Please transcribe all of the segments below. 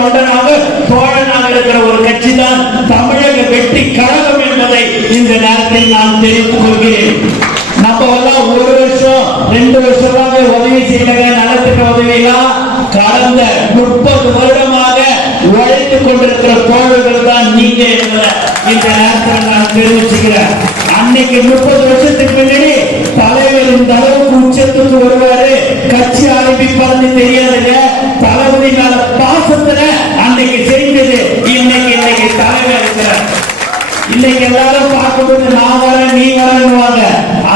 தொண்டனாக தோழனாக இருக்கிற ஒரு கட்சி தான் தமிழக வெற்றி கழகம் என்பதை இந்த நேரத்தில் நான் தெரிவித்துக் கொள்கிறேன். நம்ம எல்லாம் ஒரு வருஷம் 2 வருஷமாக உதவி செய்யல, நலத்திட்ட உதவியெல்லாம் கடந்த 30 வருடமாக உழைத்துக் கொண்டிருக்கிற தோழர்கள் தான் நீங்க என்பதை இந்த நேரத்தில் நான் தெரிவிச்சுக்கிறேன். அன்னைக்கு 30 வருஷத்துக்கு முன்னாடி தலைவர் இந்த அளவுக்கு உச்சத்துக்கு வருவாரு, கட்சி ஆரம்பிப்பாருன்னு தெரியாதுங்க. தளபதி மேல பாசத்துல அன்னைக்கு செய்தது இன்னைக்கு தலைவர் இருக்கிறார். இன்னைக்கு எல்லாரும் பார்க்கும்போது நான் வரேன் நீ வரேன்னுவாங்க.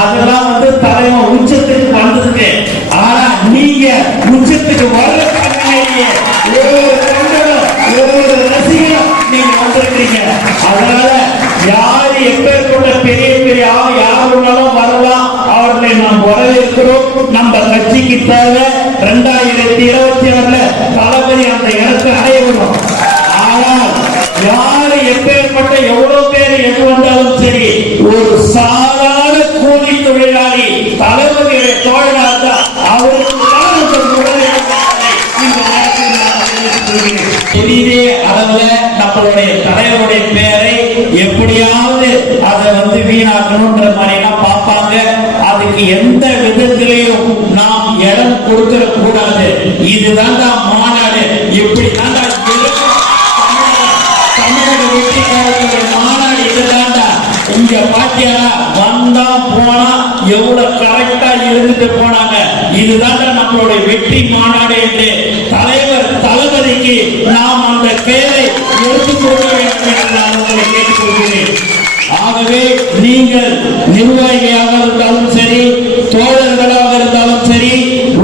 அதெல்லாம் தலைவன் உச்சத்துக்கு வந்ததுக்கு. ஆனா நீங்க உச்சத்துக்கு வர ஒவ்வொரு தொண்டரும் ஒவ்வொரு ரசிகரும் நீங்க வந்திருக்கீங்க. அதனால யாரு எப்பேற்பட்ட பெரிய பெரிய யாருனாலும் வரலாம், அவர்களை நாம் வரவேற்கிறோம். நம்ம கட்சிக்கு தேவை 2026 தளபதி அந்த இடத்தை அடையணும். ஆனால் யாரு எப்பேற்பட்ட எவ்வளவு பேர் எது வந்தாலும் சரி, ஒரு சாதாரண கூலி தொழிலாளி தளபதியுடைய தோழனாக அவருக்கு பெரிய அளவுல நம்மளுடைய தலைவருடைய பெயரை எப்படியாவது அதை வீணாக்கணும்ன்ற மாதிரி எல்லாம் பார்ப்பாங்க. அதுக்கு எந்த விதத்திலையும் நாம் இடம் கொடுத்துட கூடாது. இதுதான் மாநாடு. இப்படிதான் தமிழக வெற்றி கழகத்துடைய மாநாடு. இதுதான்டா. இங்க பாத்தியா வந்தா போனா எவ்வளவு கரெக்டா இருந்துட்டு போனாங்க. இதுதான் நம்மளுடைய வெற்றி மாநாடு என்று தலைவர் தளபதிக்கு நாம் அந்த பெயரை எடுத்துக் கொடுக்க வேண்டும் என்று நான் உங்களை கேட்டுக்கொள்கிறேன். ஆகவே நீங்கள் நிர்வாகியாக இருந்தாலும் சரி, தோழர்களாக இருந்தாலும் சரி,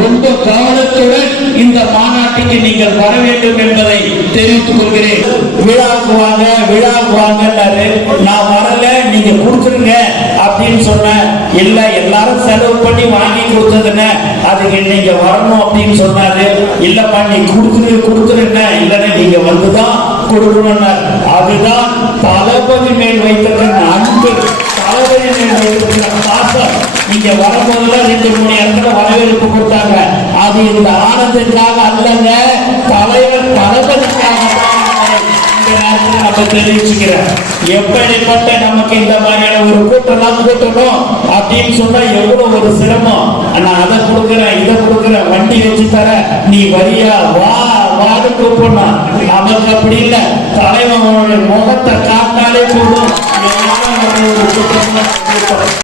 ரொம்ப கவனத்துடன் இந்த மாநாட்டுக்கு நீங்கள் வர வேண்டும் என்பதை தெரிவித்துக் கொள்கிறேன். விழாவுக்கு வாங்க நான் வரல, நீங்க கொடுத்துருங்க அப்படின்னு சொன்ன. இல்ல எல்லாரும் செலவு பண்ணி வாங்கி கொடுத்ததுன்னு அதுக்கு நீங்க வரணும் அப்படின்னு சொன்னாரு. இல்லப்பா நீ கொடுத்துருங்க, இல்லன்னா நீங்க வந்துதான் கொடுக்கணும். அதுதான் தளபதி மேல் வைத்திருக்கிற அன்பு, தளபதி மேல் வைத்திருக்கிற பாசம். நீங்க வரும்போதெல்லாம் 2-3 இடத்துல வரவேற்பு கொடுத்தாங்க. அது இந்த ஆனந்தத்திற்காக அல்லங்க, தலைவர் தளபதிக்காக நம்ம தெரிவிச்சுக்கிறேன். எப்படிப்பட்ட நமக்கு இந்த மாதிரியான ஒரு கூட்டணும் அப்படின்னு சொன்னா எவ்வளவு ஒரு சிரமம். நான் அதை கொடுக்குறேன், இதை கொடுக்குறேன், வண்டி வச்சு தர, நீ வரியா வாடு கூப்பிடணும். நமக்கு அப்படி இல்லை. தலைவனுடைய முகத்தை காட்டாலே போதும்.